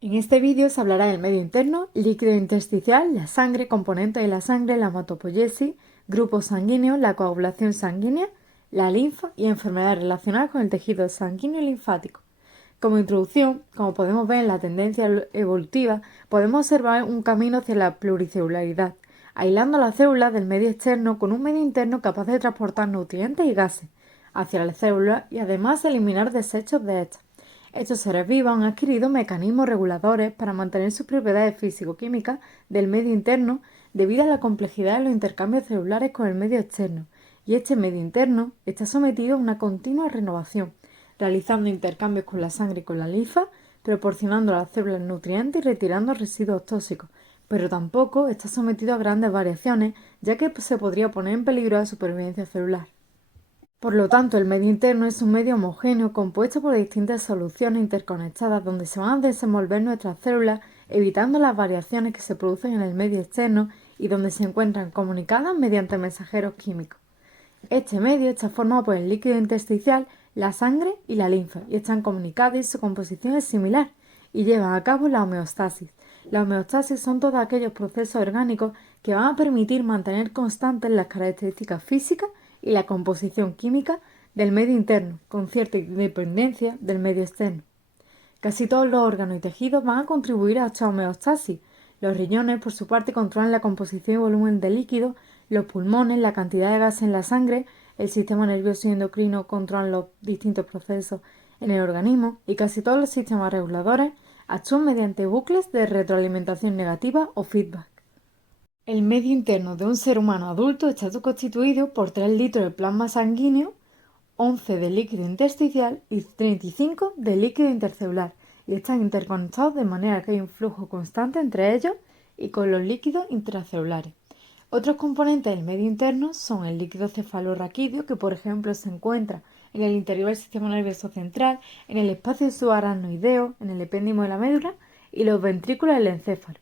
En este vídeo se hablará del medio interno, líquido intersticial, la sangre, componentes de la sangre, la hematopoiesis, grupos sanguíneos, la coagulación sanguínea, la linfa y enfermedades relacionadas con el tejido sanguíneo y linfático. Como introducción, como podemos ver en la tendencia evolutiva, podemos observar un camino hacia la pluricelularidad, aislando las células del medio externo con un medio interno capaz de transportar nutrientes y gases hacia las células y además eliminar desechos de estas. Estos seres vivos han adquirido mecanismos reguladores para mantener sus propiedades físico-químicas del medio interno debido a la complejidad de los intercambios celulares con el medio externo, y este medio interno está sometido a una continua renovación, realizando intercambios con la sangre y con la linfa, proporcionando a las células nutrientes y retirando residuos tóxicos, pero tampoco está sometido a grandes variaciones, ya que se podría poner en peligro la supervivencia celular. Por lo tanto, el medio interno es un medio homogéneo compuesto por distintas soluciones interconectadas donde se van a desenvolver nuestras células, evitando las variaciones que se producen en el medio externo y donde se encuentran comunicadas mediante mensajeros químicos. Este medio está formado por el líquido intersticial, la sangre y la linfa, y están comunicados y su composición es similar, y llevan a cabo la homeostasis. La homeostasis son todos aquellos procesos orgánicos que van a permitir mantener constantes las características físicas y la composición química del medio interno, con cierta independencia del medio externo. Casi todos los órganos y tejidos van a contribuir a esta homeostasis. Los riñones, por su parte, controlan la composición y volumen de líquido, los pulmones, la cantidad de gas en la sangre, el sistema nervioso y endocrino controlan los distintos procesos en el organismo y casi todos los sistemas reguladores actúan mediante bucles de retroalimentación negativa o feedback. El medio interno de un ser humano adulto está constituido por 3 litros de plasma sanguíneo, 11 de líquido intersticial y 35 de líquido intercelular, y están interconectados de manera que hay un flujo constante entre ellos y con los líquidos intracelulares. Otros componentes del medio interno son el líquido cefalorraquídeo, que por ejemplo se encuentra en el interior del sistema nervioso central, en el espacio subaracnoideo, en el epéndimo de la médula y los ventrículos del encéfalo.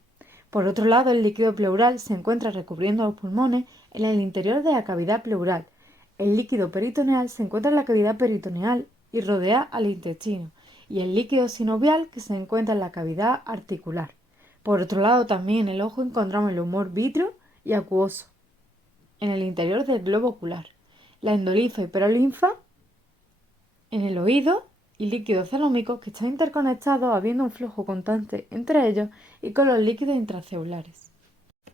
Por otro lado, el líquido pleural se encuentra recubriendo los pulmones en el interior de la cavidad pleural. El líquido peritoneal se encuentra en la cavidad peritoneal y rodea al intestino, y el líquido sinovial que se encuentra en la cavidad articular. Por otro lado, también en el ojo encontramos el humor vítreo y acuoso, en el interior del globo ocular, la endolinfa y perolinfa en el oído y líquidos celómicos que están interconectados habiendo un flujo constante entre ellos y con los líquidos intracelulares.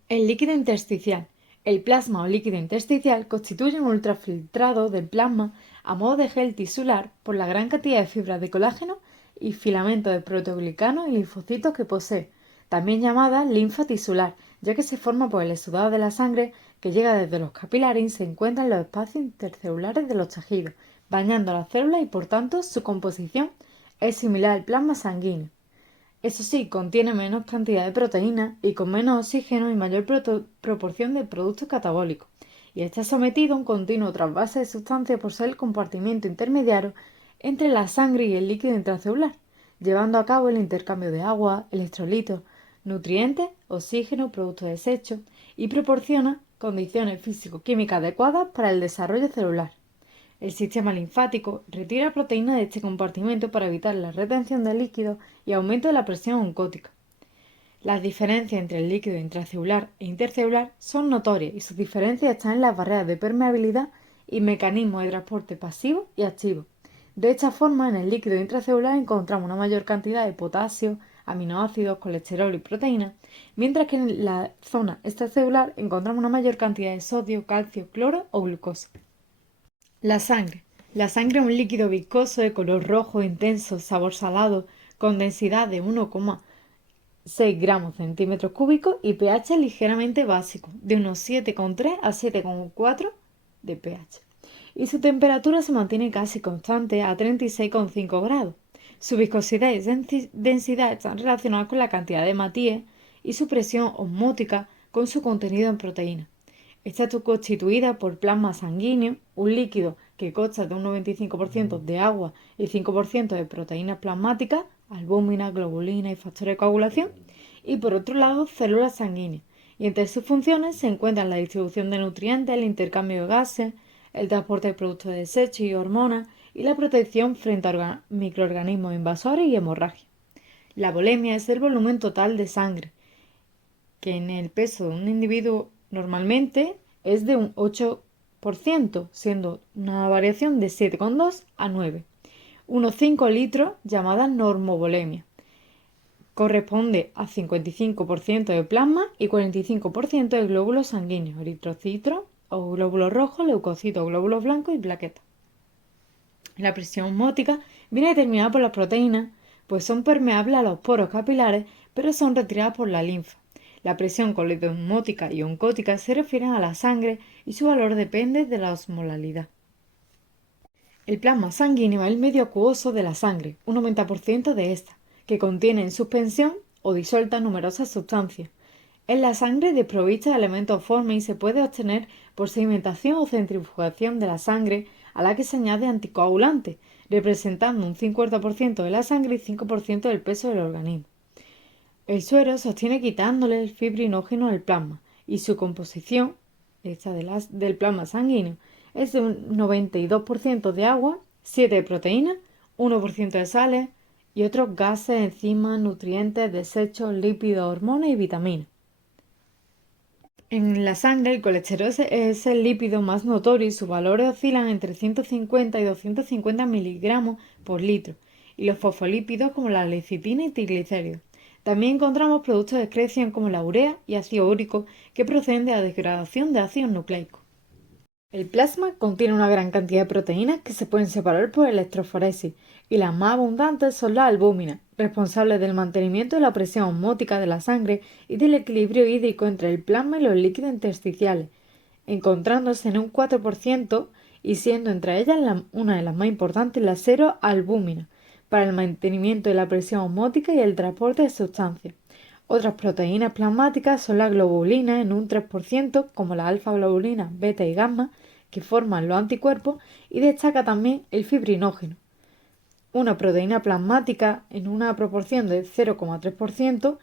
El líquido intersticial. El plasma o líquido intersticial constituye un ultrafiltrado del plasma a modo de gel tisular por la gran cantidad de fibras de colágeno y filamentos de proteoglicanos y linfocitos que posee, también llamada linfa tisular, ya que se forma por el exudado de la sangre que llega desde los capilares y se encuentra en los espacios intercelulares de los tejidos, bañando a las células y por tanto su composición es similar al plasma sanguíneo. Eso sí, contiene menos cantidad de proteínas y con menos oxígeno y mayor proporción de productos catabólicos, y está sometido a un continuo trasvase de sustancias por ser el compartimiento intermediario entre la sangre y el líquido intracelular, llevando a cabo el intercambio de agua, electrolitos, nutrientes, oxígeno, productos desechos y proporciona condiciones físico-químicas adecuadas para el desarrollo celular. El sistema linfático retira proteínas de este compartimento para evitar la retención de líquidos y aumento de la presión oncótica. Las diferencias entre el líquido intracelular e intercelular son notorias y sus diferencias están en las barreras de permeabilidad y mecanismos de transporte pasivo y activo. De esta forma, en el líquido intracelular encontramos una mayor cantidad de potasio, aminoácidos, colesterol y proteínas, mientras que en la zona extracelular encontramos una mayor cantidad de sodio, calcio, cloro o glucosa. La sangre. La sangre es un líquido viscoso de color rojo intenso, sabor salado, con densidad de 1,6 gramos centímetros cúbicos y pH ligeramente básico, de unos 7,3 a 7,4 de pH. Y su temperatura se mantiene casi constante a 36,5 grados. Su viscosidad y densidad están relacionadas con la cantidad de hematíes y su presión osmótica con su contenido en proteínas. Está constituida por plasma sanguíneo, un líquido que consta de un 95% de agua y 5% de proteínas plasmáticas, albúmina, globulina y factores de coagulación, y por otro lado células sanguíneas. Y entre sus funciones se encuentran la distribución de nutrientes, el intercambio de gases, el transporte de productos de desecho y hormonas y la protección frente a microorganismos invasores y hemorragia. La volemia es el volumen total de sangre, que en el peso de un individuo normalmente es de un 8%, siendo una variación de 7,2 a 9. Unos 5 litros, llamada normovolemia. Corresponde a 55% de plasma y 45% de glóbulos sanguíneos, eritrocitos o glóbulos rojos, leucocitos, glóbulos blancos y plaquetas. La presión osmótica viene determinada por las proteínas, pues son permeables a los poros capilares, pero son retiradas por la linfa. La presión coloidosmótica y oncótica se refieren a la sangre y su valor depende de la osmolalidad. El plasma sanguíneo es el medio acuoso de la sangre, un 90% de esta, que contiene en suspensión o disuelta numerosas sustancias. Es la sangre desprovista de elementos formes y se puede obtener por sedimentación o centrifugación de la sangre a la que se añade anticoagulante, representando un 50% de la sangre y 5% del peso del organismo. El suero se obtiene quitándole el fibrinógeno al plasma y su composición, esta del plasma sanguíneo, es de un 92% de agua, 7% de proteínas, 1% de sales y otros gases, enzimas, nutrientes, desechos, lípidos, hormonas y vitaminas. En la sangre, el colesterol es el lípido más notorio y sus valores oscilan entre 150 y 250 miligramos por litro, y los fosfolípidos como la lecitina y triglicéridos. También encontramos productos de excreción como la urea y ácido úrico que proceden de la degradación de ácidos nucleicos. El plasma contiene una gran cantidad de proteínas que se pueden separar por electroforesis y las más abundantes son las albúminas, responsables del mantenimiento de la presión osmótica de la sangre y del equilibrio hídrico entre el plasma y los líquidos intersticiales, encontrándose en un 4% y siendo entre ellas una de las más importantes la seroalbúmina, para el mantenimiento de la presión osmótica y el transporte de sustancias. Otras proteínas plasmáticas son la globulina en un 3%, como la alfa-globulina, beta y gamma, que forman los anticuerpos, y destaca también el fibrinógeno, una proteína plasmática en una proporción de 0,3%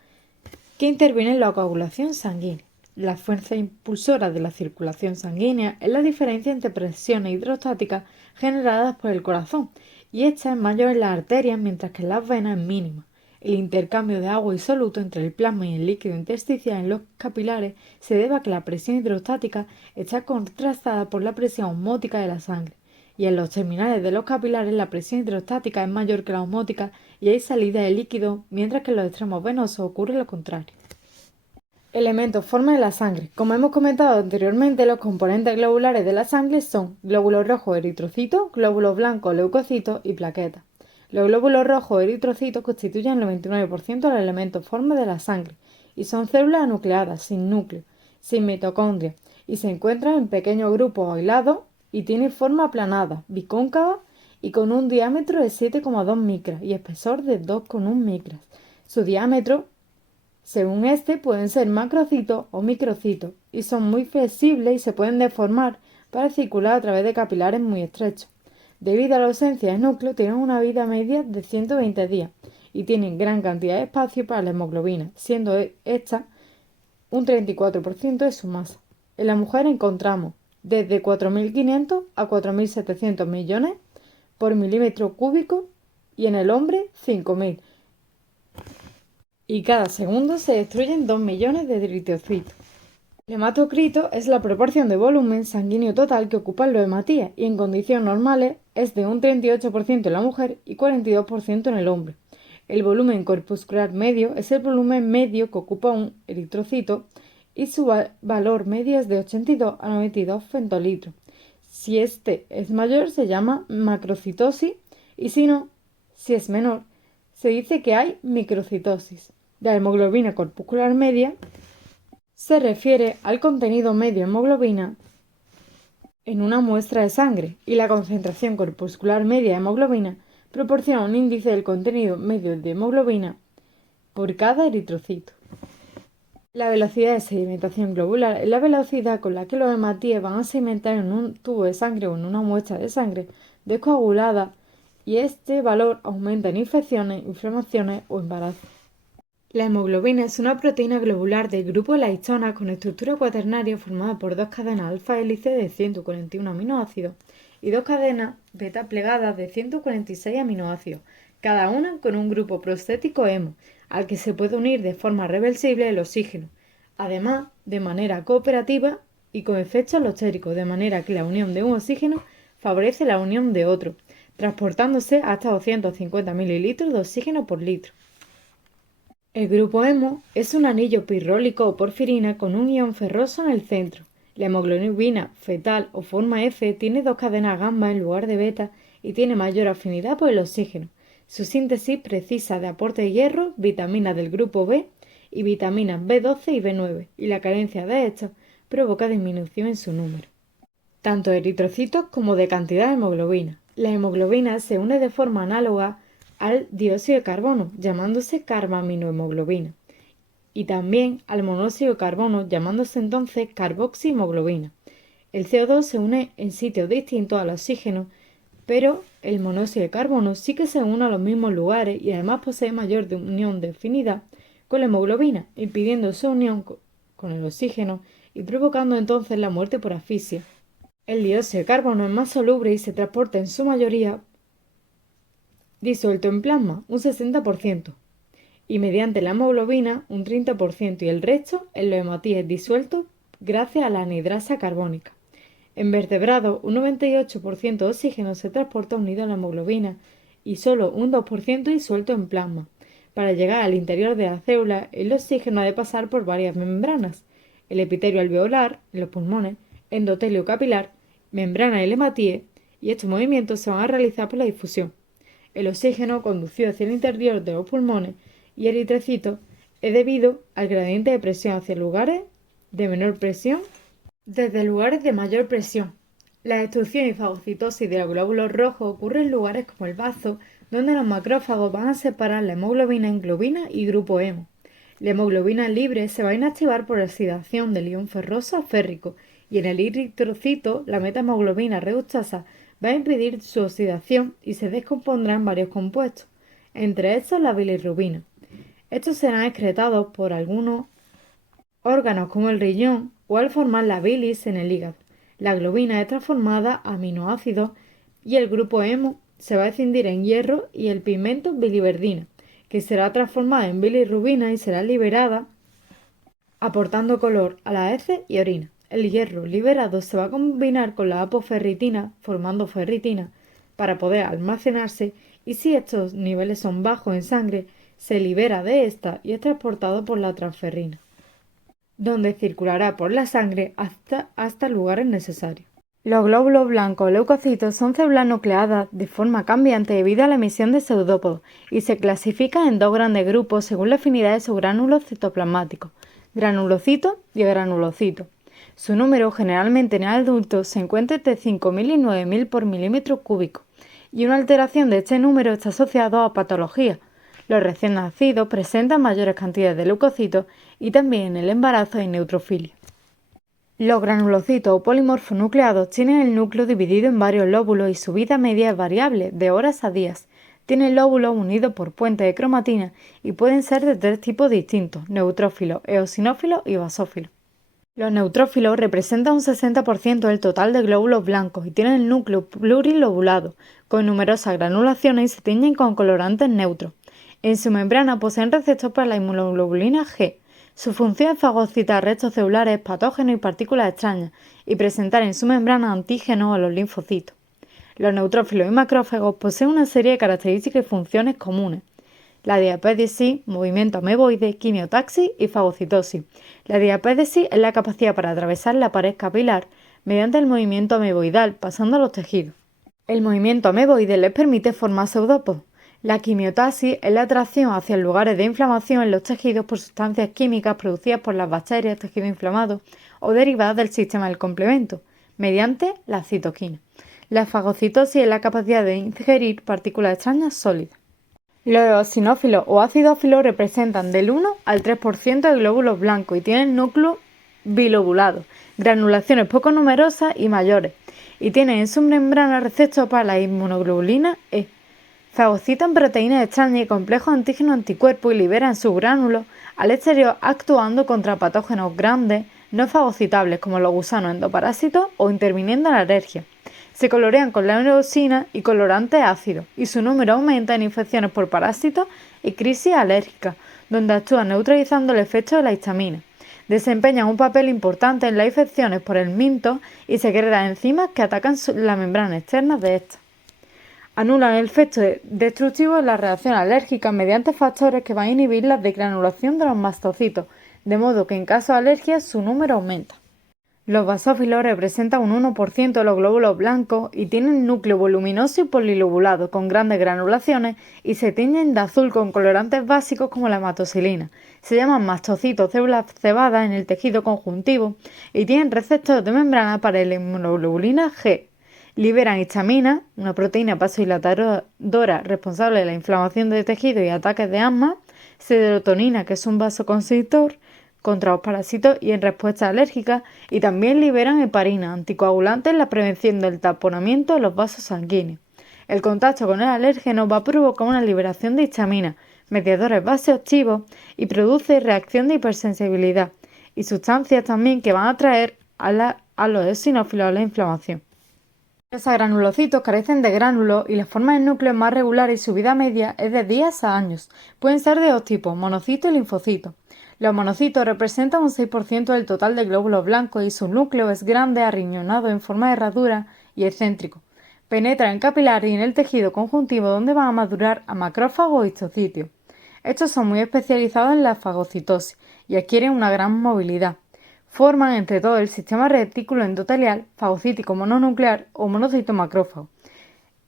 que interviene en la coagulación sanguínea. La fuerza impulsora de la circulación sanguínea es la diferencia entre presiones hidrostáticas generadas por el corazón, y esta es mayor en las arterias mientras que en las venas es mínima. El intercambio de agua y soluto entre el plasma y el líquido intersticial en los capilares se debe a que la presión hidrostática está contrastada por la presión osmótica de la sangre, y en los terminales de los capilares la presión hidrostática es mayor que la osmótica y hay salida de líquido, mientras que en los extremos venosos ocurre lo contrario. Elementos forma de la sangre. Como hemos comentado anteriormente, los componentes globulares de la sangre son glóbulos rojos eritrocitos, glóbulos blancos leucocitos y plaquetas. Los glóbulos rojos eritrocitos constituyen el 99% de los elementos forma de la sangre y son células anucleadas, sin núcleo, sin mitocondria, y se encuentran en pequeños grupos aislados y tienen forma aplanada, bicóncava y con un diámetro de 7,2 micras y espesor de 2,1 micras. Su diámetro, según este, pueden ser macrocitos o microcitos y son muy flexibles y se pueden deformar para circular a través de capilares muy estrechos. Debido a la ausencia de núcleo, tienen una vida media de 120 días y tienen gran cantidad de espacio para la hemoglobina, siendo esta un 34% de su masa. En la mujer encontramos desde 4.500 a 4.700 millones por milímetro cúbico y en el hombre 5.000. Y cada segundo se destruyen 2 millones de eritrocitos. El hematocrito es la proporción de volumen sanguíneo total que ocupan los hematíes y en condiciones normales es de un 38% en la mujer y 42% en el hombre. El volumen corpuscular medio es el volumen medio que ocupa un eritrocito y su valor medio es de 82 a 92 femtolitros. Si este es mayor se llama macrocitosis y si es menor, se dice que hay microcitosis. La hemoglobina corpuscular media se refiere al contenido medio de hemoglobina en una muestra de sangre y la concentración corpuscular media de hemoglobina proporciona un índice del contenido medio de hemoglobina por cada eritrocito. La velocidad de sedimentación globular es la velocidad con la que los hematíes van a sedimentar en un tubo de sangre o en una muestra de sangre descoagulada y este valor aumenta en infecciones, inflamaciones o embarazos. La hemoglobina es una proteína globular del grupo de las histonas con estructura cuaternaria formada por dos cadenas alfa-hélice de 141 aminoácidos y dos cadenas beta plegadas de 146 aminoácidos. cada una con un grupo prostético hemo, al que se puede unir de forma reversible el oxígeno, además de manera cooperativa y con efecto alostérico, de manera que la unión de un oxígeno favorece la unión de otro, transportándose hasta 250 mililitros de oxígeno por litro. El grupo hemo es un anillo pirrólico o porfirina con un ion ferroso en el centro. La hemoglobina fetal o forma F tiene dos cadenas gamma en lugar de beta y tiene mayor afinidad por el oxígeno. Su síntesis precisa de aporte de hierro, vitaminas del grupo B y vitaminas B12 y B9, y la carencia de estas provoca disminución en su número, tanto de eritrocitos como de cantidad de hemoglobina. La hemoglobina se une de forma análoga al dióxido de carbono, llamándose carbaminohemoglobina, y también al monóxido de carbono, llamándose entonces carboxihemoglobina. El CO2 se une en sitios distintos al oxígeno, pero el monóxido de carbono sí que se une a los mismos lugares y además posee mayor unión de afinidad con la hemoglobina, impidiendo su unión con el oxígeno y provocando entonces la muerte por asfixia. El dióxido de carbono es más soluble y se transporta en su mayoría disuelto en plasma, un 60%, y mediante la hemoglobina, un 30%, y el resto en los hematíes disueltos gracias a la anhidrasa carbónica. En vertebrados, un 98% de oxígeno se transporta unido a la hemoglobina y solo un 2% disuelto en plasma. Para llegar al interior de la célula, el oxígeno ha de pasar por varias membranas: el epitelio alveolar, en los pulmones, endotelio capilar, membrana del hematíe, y estos movimientos se van a realizar por la difusión. El oxígeno conducido hacia el interior de los pulmones y eritrocitos es debido al gradiente de presión hacia lugares de menor presión desde lugares de mayor presión. La destrucción y fagocitosis de los glóbulos rojos ocurre en lugares como el bazo, donde los macrófagos van a separar la hemoglobina en globina y grupo hemo. La hemoglobina libre se va a inactivar por oxidación del ion ferroso a férrico, y en el eritrocito la metahemoglobina reductasa va a impedir su oxidación y se descompondrá en varios compuestos, entre estos la bilirrubina. Estos serán excretados por algunos órganos como el riñón o al formar la bilis en el hígado. La globina es transformada a aminoácidos y el grupo hemo se va a escindir en hierro y el pigmento biliverdina, que será transformada en bilirrubina y será liberada aportando color a las heces y orina. El hierro liberado se va a combinar con la apoferritina formando ferritina para poder almacenarse, y si estos niveles son bajos en sangre, se libera de esta y es transportado por la transferrina, donde circulará por la sangre hasta lugares necesarios. Los glóbulos blancos o leucocitos son células nucleadas de forma cambiante debido a la emisión de pseudópodos y se clasifican en dos grandes grupos según la afinidad de sus gránulos citoplasmáticos: granulocitos y granulocitos. Su número generalmente en el adulto se encuentra entre 5.000 y 9.000 por milímetro cúbico, y una alteración de este número está asociada a patologías. Los recién nacidos presentan mayores cantidades de leucocitos y también en el embarazo hay neutrofilia. Los granulocitos o polimorfonucleados tienen el núcleo dividido en varios lóbulos y su vida media es variable, de horas a días. Tienen lóbulos unidos por puentes de cromatina y pueden ser de tres tipos distintos: neutrófilos, eosinófilos y basófilos. Los neutrófilos representan un 60% del total de glóbulos blancos y tienen el núcleo plurilobulado, con numerosas granulaciones y se tiñen con colorantes neutros. En su membrana poseen receptores para la inmunoglobulina G. Su función es fagocitar restos celulares, patógenos y partículas extrañas, y presentar en su membrana antígenos a los linfocitos. Los neutrófilos y macrófagos poseen una serie de características y funciones comunes: la diapédesis, movimiento ameboide, quimiotaxis y fagocitosis. La diapédesis es la capacidad para atravesar la pared capilar mediante el movimiento ameboidal, pasando a los tejidos. El movimiento ameboide les permite formar pseudópodos. La quimiotaxis es la atracción hacia lugares de inflamación en los tejidos por sustancias químicas producidas por las bacterias, tejido inflamado o derivadas del sistema del complemento, mediante la citoquina. La fagocitosis es la capacidad de ingerir partículas extrañas sólidas. Los eosinófilos o acidófilos representan del 1 al 3% de glóbulos blancos y tienen núcleo bilobulado, granulaciones poco numerosas y mayores, y tienen en su membrana receptores para la inmunoglobulina E. Fagocitan proteínas extrañas y complejos antígeno-anticuerpos y liberan sus gránulos al exterior actuando contra patógenos grandes no fagocitables como los gusanos endoparásitos o interviniendo en la alergia. Se colorean con la eosina y colorantes ácidos, y su número aumenta en infecciones por parásitos y crisis alérgicas, donde actúan neutralizando el efecto de la histamina. Desempeñan un papel importante en las infecciones por el minto y secretan enzimas que atacan la membrana externa de estas. Anulan el efecto destructivo de las reacciones alérgicas mediante factores que van a inhibir la degranulación de los mastocitos, de modo que en caso de alergia su número aumenta. Los basófilos representan un 1% de los glóbulos blancos y tienen núcleo voluminoso y polilobulado con grandes granulaciones y se tiñen de azul con colorantes básicos como la hematocilina. Se llaman mastocitos, células cebadas en el tejido conjuntivo y tienen receptores de membrana para la inmunoglobulina G. Liberan histamina, una proteína vasodilatadora responsable de la inflamación de tejido y ataques de asma, serotonina, que es un vasoconstrictor contra los parásitos y en respuesta alérgica, y también liberan heparina, anticoagulante en la prevención del taponamiento de los vasos sanguíneos. El contacto con el alérgeno va a provocar una liberación de histamina, mediadores vasoactivos y produce reacción de hipersensibilidad y sustancias también que van a atraer a los eosinófilos a la inflamación. Los agranulocitos carecen de gránulos y la forma del núcleo es más regular y su vida media es de días a años. Pueden ser de dos tipos, monocito y linfocito. Los monocitos representan un 6% del total de glóbulos blancos y su núcleo es grande, arriñonado en forma de herradura y excéntrico. Penetra en capilares y en el tejido conjuntivo donde van a madurar a macrófagos o histocitos. Estos son muy especializados en la fagocitosis y adquieren una gran movilidad. Forman entre todo el sistema retículo endotelial, fagocítico mononuclear o monocito macrófago.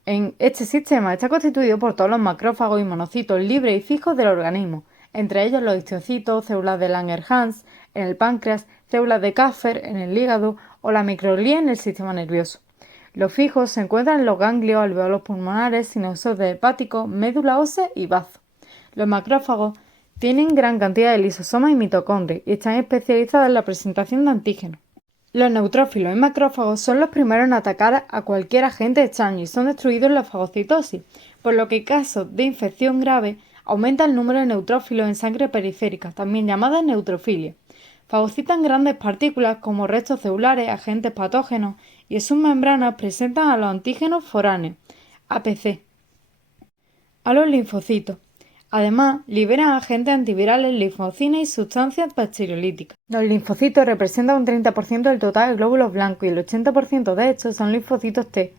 En este sistema está constituido por todos los macrófagos y monocitos libres y fijos del organismo, entre ellos los histocitos, células de Langerhans en el páncreas, células de Kupffer en el hígado o la microglía en el sistema nervioso. Los fijos se encuentran en los ganglios, alveolos pulmonares, sinusoides hepáticos, médula ósea y bazo. Los macrófagos tienen gran cantidad de lisosomas y mitocondrias y están especializados en la presentación de antígenos. Los neutrófilos y macrófagos son los primeros en atacar a cualquier agente extraño y son destruidos en la fagocitosis, por lo que en casos de infección grave aumenta el número de neutrófilos en sangre periférica, también llamada neutrofilia. Fagocitan grandes partículas como restos celulares, agentes patógenos y en sus membranas presentan a los antígenos foráneos, APC, a los linfocitos. Además, liberan agentes antivirales, linfocinas y sustancias bacteriolíticas. Los linfocitos representan un 30% del total de glóbulos blancos y el 80% de estos son linfocitos T.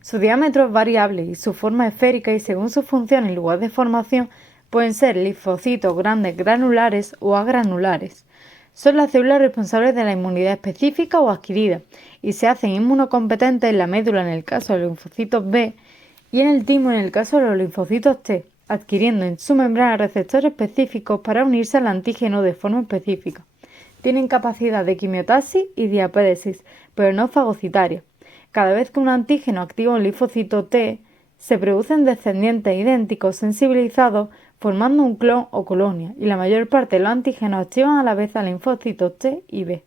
Su diámetro es variable y su forma esférica y según su función y lugar de formación pueden ser linfocitos grandes granulares o agranulares. Son las células responsables de la inmunidad específica o adquirida y se hacen inmunocompetentes en la médula en el caso de los linfocitos B y en el timo en el caso de los linfocitos T, adquiriendo en su membrana receptores específicos para unirse al antígeno de forma específica. Tienen capacidad de quimiotaxis y diapédesis, pero no fagocitaria. Cada vez que un antígeno activa un linfocito T, se producen descendientes idénticos sensibilizados formando un clon o colonia, y la mayor parte de los antígenos activan a la vez a linfocitos T y B.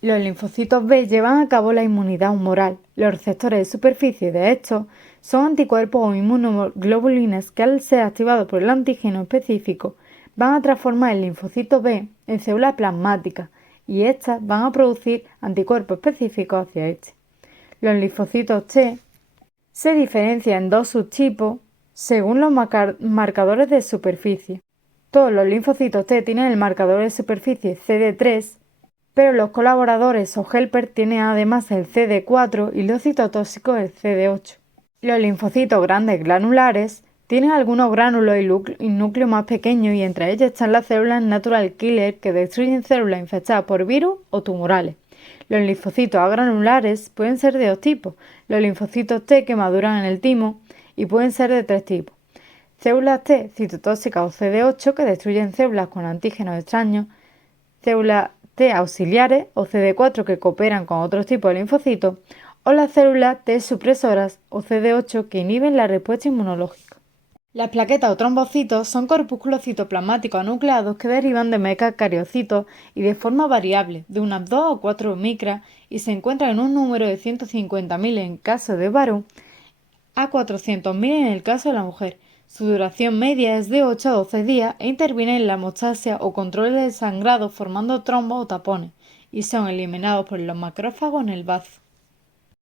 Los linfocitos B llevan a cabo la inmunidad humoral. Los receptores de superficie de estos son anticuerpos o inmunoglobulinas que al ser activados por el antígeno específico van a transformar el linfocito B en células plasmáticas y estas van a producir anticuerpos específicos hacia este. Los linfocitos T se diferencian en dos subtipos según los marcadores de superficie. Todos los linfocitos T tienen el marcador de superficie CD3, pero los colaboradores o helper tienen además el CD4 y los citotóxicos el CD8. Los linfocitos grandes granulares tienen algunos gránulos y núcleos más pequeños y entre ellos están las células natural killer que destruyen células infectadas por virus o tumorales. Los linfocitos agranulares pueden ser de dos tipos, los linfocitos T que maduran en el timo y pueden ser de tres tipos. Células T citotóxicas o CD8 que destruyen células con antígenos extraños, células T auxiliares o CD4 que cooperan con otros tipos de linfocitos o las células T supresoras o CD8 que inhiben la respuesta inmunológica. Las plaquetas o trombocitos son corpúsculos citoplasmáticos anucleados que derivan de mecacariocitos y de forma variable, de unas 2 o 4 micras, y se encuentran en un número de 150.000 en caso de varón a 400.000 en el caso de la mujer. Su duración media es de 8 a 12 días e interviene en la hemostasia o control del sangrado formando trombos o tapones y son eliminados por los macrófagos en el bazo.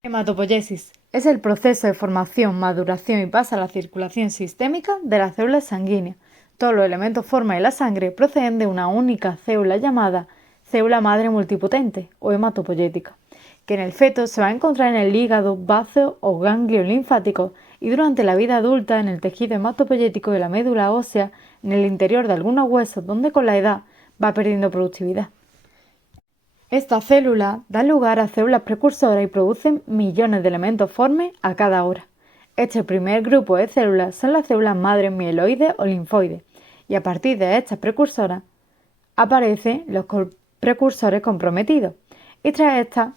Hematopoiesis es el proceso de formación, maduración y pasa a la circulación sistémica de las células sanguíneas. Todos los elementos forma de la sangre proceden de una única célula llamada célula madre multipotente o hematopoyética, que en el feto se va a encontrar en el hígado, bazo o ganglio linfático y durante la vida adulta en el tejido hematopoyético de la médula ósea, en el interior de algunos huesos donde con la edad va perdiendo productividad. Esta célula da lugar a células precursoras y producen millones de elementos formes a cada hora. Este primer grupo de células son las células madres mieloides o linfoides, y a partir de estas precursoras aparecen los precursores comprometidos, y tras estas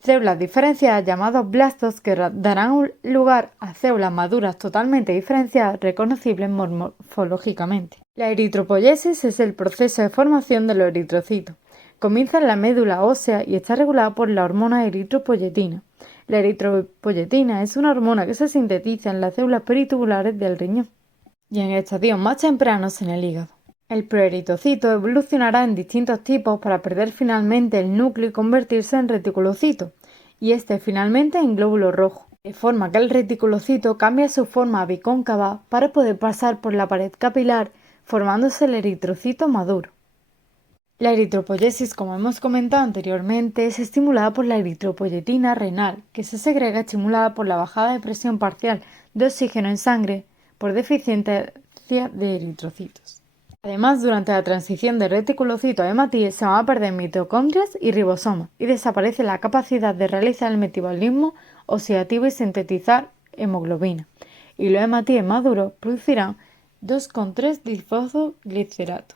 células diferenciadas llamados blastos que darán lugar a células maduras totalmente diferenciadas reconocibles morfológicamente. La eritropoyesis es el proceso de formación de los eritrocitos. Comienza en la médula ósea y está regulada por la hormona eritropoyetina. La eritropoyetina es una hormona que se sintetiza en las células peritubulares del riñón y en estadios más tempranos en el hígado. El proeritocito evolucionará en distintos tipos para perder finalmente el núcleo y convertirse en reticulocito, y este finalmente en glóbulo rojo, de forma que el reticulocito cambia su forma bicóncava para poder pasar por la pared capilar, formándose el eritrocito maduro. La eritropoyesis, como hemos comentado anteriormente, es estimulada por la eritropoyetina renal, que se segrega estimulada por la bajada de presión parcial de oxígeno en sangre por deficiencia de eritrocitos. Además, durante la transición de reticulocito a hematíes se van a perder mitocondrias y ribosomas y desaparece la capacidad de realizar el metabolismo oxidativo y sintetizar hemoglobina. Y los hematíes maduros producirán 2,3-disfosfoglicerato.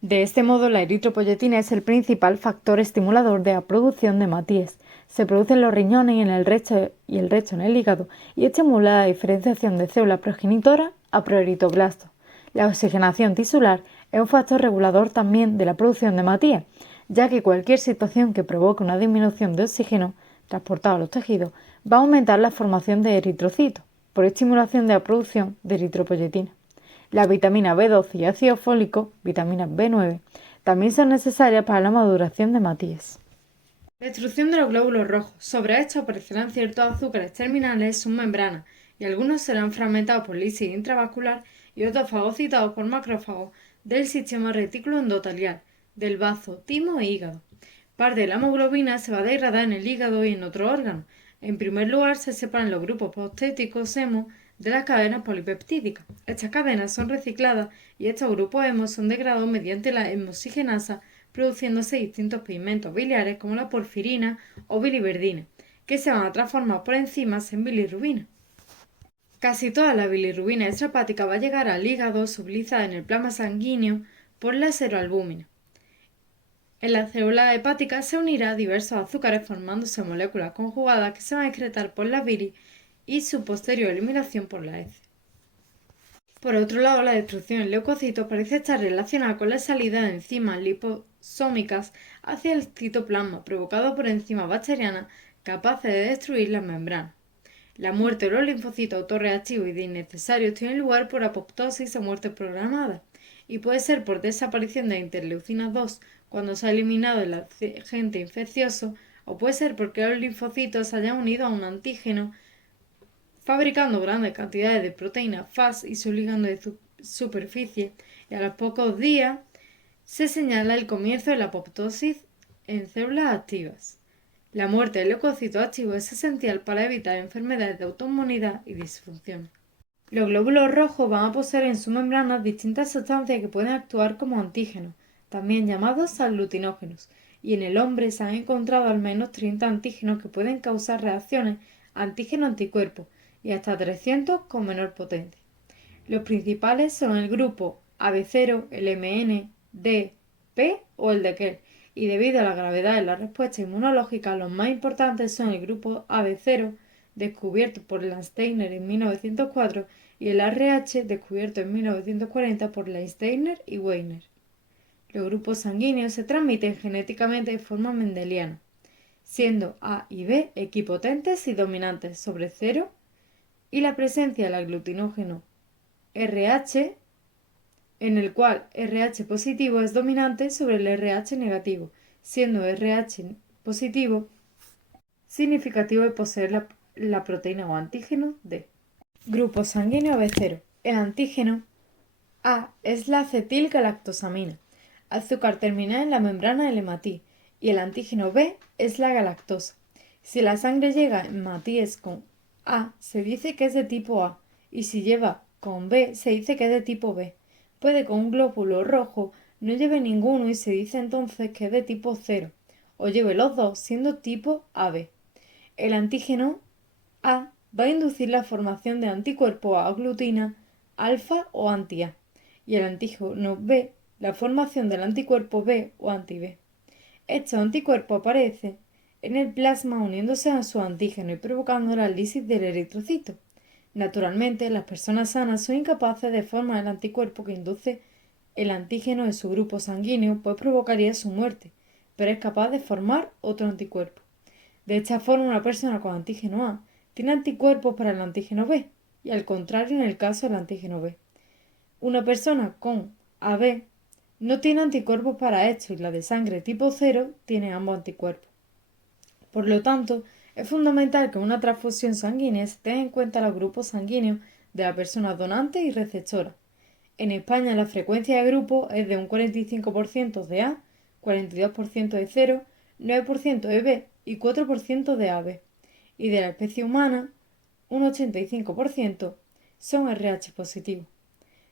De este modo, la eritropoyetina es el principal factor estimulador de la producción de hematíes. Se produce en los riñones y el resto en el hígado y estimula la diferenciación de células progenitoras a proeritoblastos. La oxigenación tisular es un factor regulador también de la producción de hematíes, ya que cualquier situación que provoque una disminución de oxígeno transportado a los tejidos va a aumentar la formación de eritrocitos por estimulación de la producción de eritropoyetina. La vitamina B12 y ácido fólico, vitamina B9, también son necesarias para la maduración de hematíes. Destrucción de los glóbulos rojos. Sobre esto aparecerán ciertos azúcares terminales en sus membranas y algunos serán fragmentados por lisis intravascular y otros fagocitados por macrófagos del sistema retículo endotelial, del bazo, timo e hígado. Parte de la hemoglobina se va a degradar en el hígado y en otros órganos. En primer lugar, se separan los grupos postéticos hemo de las cadenas polipeptídicas. Estas cadenas son recicladas y estos grupos hemo son degradados mediante la hemosigenasa, produciéndose distintos pigmentos biliares como la porfirina o biliverdina, que se van a transformar por enzimas en bilirrubina. Casi toda la bilirrubina extrahepática va a llegar al hígado solubilizada en el plasma sanguíneo por la seroalbúmina. En la célula hepática se unirá a diversos azúcares formándose moléculas conjugadas que se van a excretar por la bilis y su posterior eliminación por la heces. Por otro lado, la destrucción en leucocitos parece estar relacionada con la salida de enzimas liposómicas hacia el citoplasma, provocado por enzimas bacterianas capaces de destruir las membranas. La muerte de los linfocitos autorreactivos y de innecesarios tiene lugar por apoptosis o muerte programada, y puede ser por desaparición de interleucina 2 cuando se ha eliminado el agente infeccioso, o puede ser porque los linfocitos se hayan unido a un antígeno fabricando grandes cantidades de proteína Fas y su ligando de superficie, y a los pocos días se señala el comienzo de la apoptosis en células activas. La muerte del leucocito activo es esencial para evitar enfermedades de autoinmunidad y disfunción. Los glóbulos rojos van a poseer en su membrana distintas sustancias que pueden actuar como antígenos, también llamados aglutinógenos, y en el hombre se han encontrado al menos 30 antígenos que pueden causar reacciones antígeno-anticuerpo y hasta 300 con menor potencia. Los principales son el grupo AB0, el MN, D, P o el de Kell, y debido a la gravedad de la respuesta inmunológica, los más importantes son el grupo AB0, descubierto por Landsteiner en 1904, y el RH, descubierto en 1940 por Landsteiner y Weiner. Los grupos sanguíneos se transmiten genéticamente de forma mendeliana, siendo A y B equipotentes y dominantes sobre 0, y la presencia del aglutinógeno RH, en el cual RH positivo es dominante sobre el RH negativo, siendo RH positivo significativo de poseer la proteína o antígeno D. Grupo sanguíneo B0. El antígeno A es la acetilgalactosamina, azúcar terminal en la membrana del hematí, y el antígeno B es la galactosa. Si la sangre llega en hematíes con A, se dice que es de tipo A, y si lleva con B, se dice que es de tipo B. Puede que un glóbulo rojo no lleve ninguno y se dice entonces que es de tipo 0, o lleve los dos siendo tipo AB. El antígeno A va a inducir la formación de anticuerpos a glutina, alfa o anti-A, y el antígeno B la formación del anticuerpo B o anti-B. Estos anticuerpos aparecen en el plasma uniéndose a su antígeno y provocando la lisis del eritrocito. Naturalmente, las personas sanas son incapaces de formar el anticuerpo que induce el antígeno de su grupo sanguíneo, pues provocaría su muerte, pero es capaz de formar otro anticuerpo. De esta forma, una persona con antígeno A tiene anticuerpos para el antígeno B, y al contrario en el caso del antígeno B. Una persona con AB no tiene anticuerpos para esto y la de sangre tipo 0 tiene ambos anticuerpos. Por lo tanto, es fundamental que en una transfusión sanguínea se tenga en cuenta los grupos sanguíneos de la persona donante y receptora. En España la frecuencia de grupos es de un 45% de A, 42% de 0, 9% de B y 4% de AB. Y de la especie humana, un 85% son RH positivos.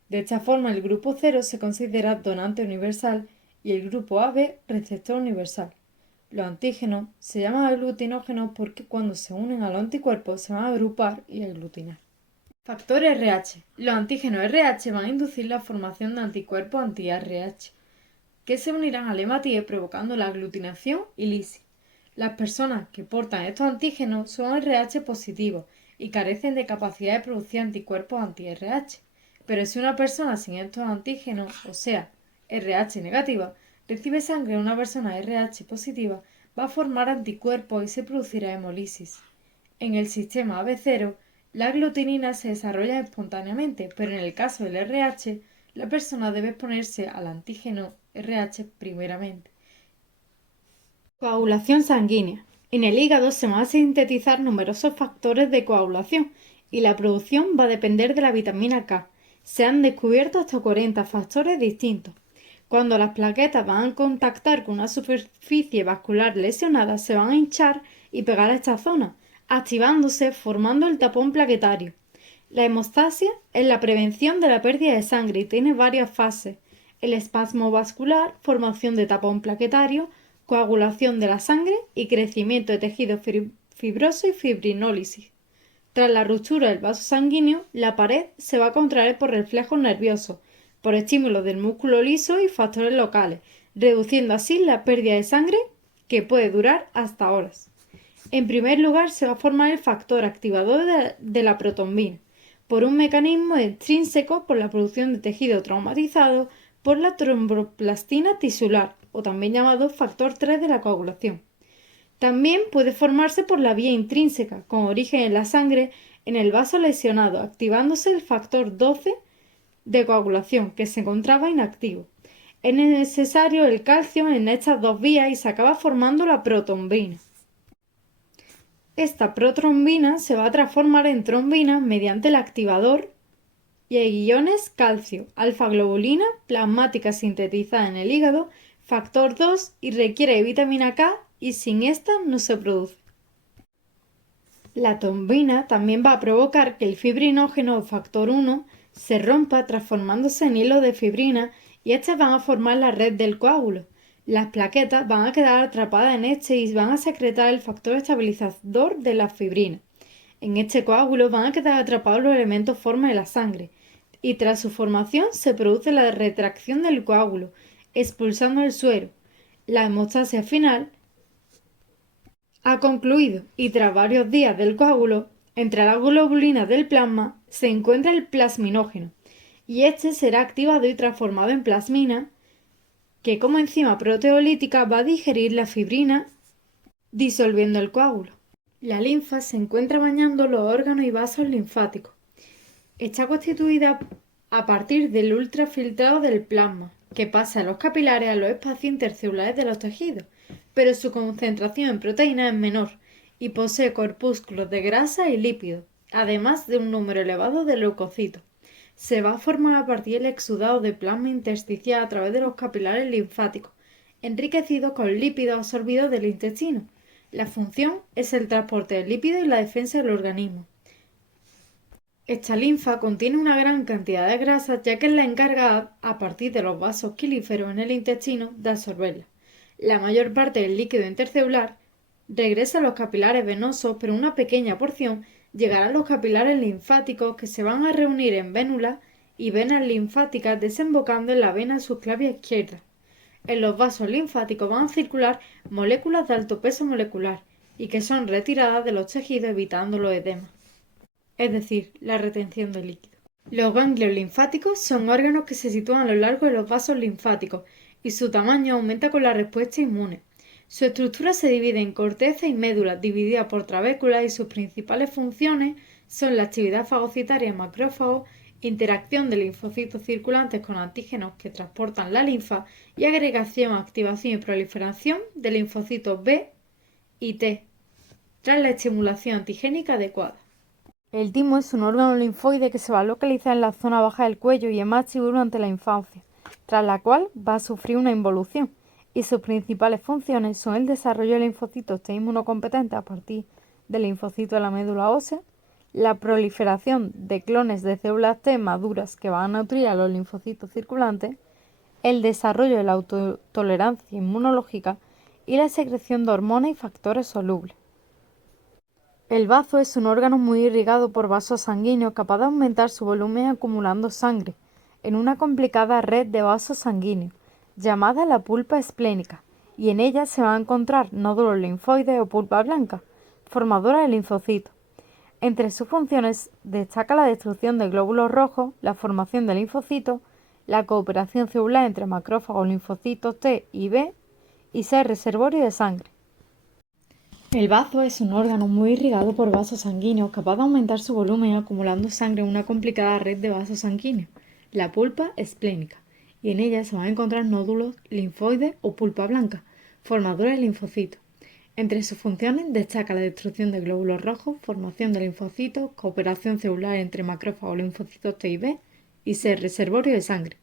De esta forma, el grupo 0 se considera donante universal y el grupo AB receptor universal. Los antígenos se llaman aglutinógenos porque cuando se unen a los anticuerpos se van a agrupar y aglutinar. Factor RH. Los antígenos RH van a inducir la formación de anticuerpos anti-RH, que se unirán al hematíe provocando la aglutinación y lisis. Las personas que portan estos antígenos son RH positivos y carecen de capacidad de producir anticuerpos anti-RH. Pero si una persona sin estos antígenos, o sea, RH negativa, recibe sangre de una persona RH positiva, va a formar anticuerpos y se producirá hemolisis. En el sistema AB0, la aglutinina se desarrolla espontáneamente, pero en el caso del RH, la persona debe exponerse al antígeno RH primeramente. Coagulación sanguínea. En el hígado se van a sintetizar numerosos factores de coagulación y la producción va a depender de la vitamina K. Se han descubierto hasta 40 factores distintos. Cuando las plaquetas van a contactar con una superficie vascular lesionada, se van a hinchar y pegar a esta zona, activándose formando el tapón plaquetario. La hemostasia es la prevención de la pérdida de sangre y tiene varias fases. El espasmo vascular, formación de tapón plaquetario, coagulación de la sangre y crecimiento de tejido fibroso y fibrinólisis. Tras la ruptura del vaso sanguíneo, la pared se va a contraer por reflejos nerviosos, por estímulos del músculo liso y factores locales, reduciendo así la pérdida de sangre que puede durar hasta horas. En primer lugar, se va a formar el factor activador de la protombina, por un mecanismo extrínseco por la producción de tejido traumatizado por la tromboplastina tisular, o también llamado factor 3 de la coagulación. También puede formarse por la vía intrínseca, con origen en la sangre en el vaso lesionado, activándose el factor 12 de coagulación, que se encontraba inactivo. Es necesario el calcio en estas dos vías y se acaba formando la protombina. Esta protrombina se va a transformar en trombina mediante el activador y hay iones calcio, alfa-globulina, plasmática sintetizada en el hígado, factor 2 y requiere de vitamina K y sin esta no se produce. La trombina también va a provocar que el fibrinógeno o factor 1 se rompa transformándose en hilo de fibrina y estas van a formar la red del coágulo. Las plaquetas van a quedar atrapadas en este y van a secretar el factor estabilizador de la fibrina. En este coágulo van a quedar atrapados los elementos forma de la sangre y tras su formación se produce la retracción del coágulo, expulsando el suero. La hemostasia final ha concluido y tras varios días del coágulo, entre las globulinas del plasma se encuentra el plasminógeno y este será activado y transformado en plasmina que como enzima proteolítica va a digerir la fibrina disolviendo el coágulo. La linfa se encuentra bañando los órganos y vasos linfáticos. Está constituida a partir del ultrafiltrado del plasma, que pasa de los capilares a los espacios intercelulares de los tejidos, pero su concentración en proteínas es menor y posee corpúsculos de grasa y lípidos, además de un número elevado de leucocitos. Se va a formar a partir del exudado de plasma intersticial a través de los capilares linfáticos, enriquecidos con lípidos absorbidos del intestino. La función es el transporte de lípidos y la defensa del organismo. Esta linfa contiene una gran cantidad de grasa ya que es la encargada, a partir de los vasos quilíferos en el intestino, de absorberla. La mayor parte del líquido intercelular regresa a los capilares venosos, pero una pequeña porción llegará a los capilares linfáticos que se van a reunir en vénulas y venas linfáticas desembocando en la vena subclavia izquierda. En los vasos linfáticos van a circular moléculas de alto peso molecular y que son retiradas de los tejidos evitando los edemas, es decir, la retención de líquido. Los ganglios linfáticos son órganos que se sitúan a lo largo de los vasos linfáticos y su tamaño aumenta con la respuesta inmune. Su estructura se divide en corteza y médula, dividida por trabéculas, y sus principales funciones son la actividad fagocitaria en macrófagos, interacción de linfocitos circulantes con antígenos que transportan la linfa y agregación, activación y proliferación de linfocitos B y T tras la estimulación antigénica adecuada. El timo es un órgano linfoide que se va a localizar en la zona baja del cuello y es más activo durante la infancia, tras la cual va a sufrir una involución, y sus principales funciones son el desarrollo de linfocitos T inmunocompetentes a partir del linfocito de la médula ósea, la proliferación de clones de células T maduras que van a nutrir a los linfocitos circulantes, el desarrollo de la autotolerancia inmunológica y la secreción de hormonas y factores solubles. El bazo es un órgano muy irrigado por vasos sanguíneos capaz de aumentar su volumen acumulando sangre en una complicada red de vasos sanguíneos llamada la pulpa esplénica, y en ella se van a encontrar nódulos linfoides o pulpa blanca, formadora de linfocitos. Entre sus funciones destaca la destrucción de glóbulos rojos, la formación de linfocitos, la cooperación celular entre macrófagos, linfocitos T y B y ser reservorio de sangre. El bazo es un órgano muy irrigado por vasos sanguíneos capaz de aumentar su volumen acumulando sangre en una complicada red de vasos sanguíneos, la pulpa esplénica, y en ella se van a encontrar nódulos linfoides o pulpa blanca, formadora de linfocitos. Entre sus funciones destaca la destrucción de glóbulos rojos, formación de linfocitos, cooperación celular entre macrófagos, linfocitos T y B y ser reservorio de sangre.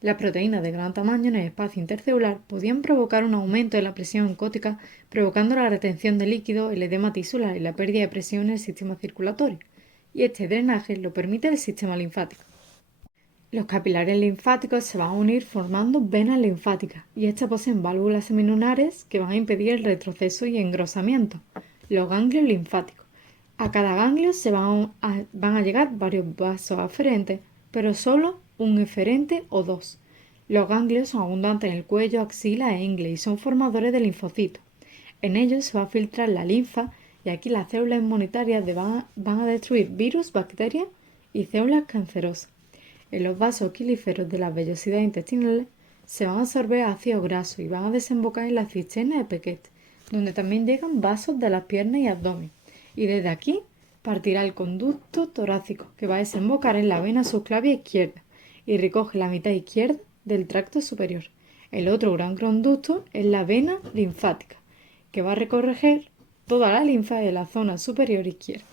Las proteínas de gran tamaño en el espacio intercelular podían provocar un aumento de la presión oncótica, provocando la retención de líquido, el edema tisular y la pérdida de presión en el sistema circulatorio, y este drenaje lo permite el sistema linfático. Los capilares linfáticos se van a unir formando venas linfáticas, y estas poseen válvulas semilunares que van a impedir el retroceso y engrosamiento. Los ganglios linfáticos. A cada ganglio van a llegar varios vasos aferentes, pero solo un eferente o dos. Los ganglios son abundantes en el cuello, axila e ingle y son formadores de linfocitos. En ellos se va a filtrar la linfa y aquí las células inmunitarias van a destruir virus, bacterias y células cancerosas. En los vasos quilíferos de las vellosidades intestinales se van a absorber ácidos grasos y van a desembocar en la cisterna de Pequet, donde también llegan vasos de las piernas y abdomen. Y desde aquí partirá el conducto torácico, que va a desembocar en la vena subclavia izquierda y recoge la mitad izquierda del tracto superior. El otro gran conducto es la vena linfática, que va a recorrer toda la linfa de la zona superior izquierda.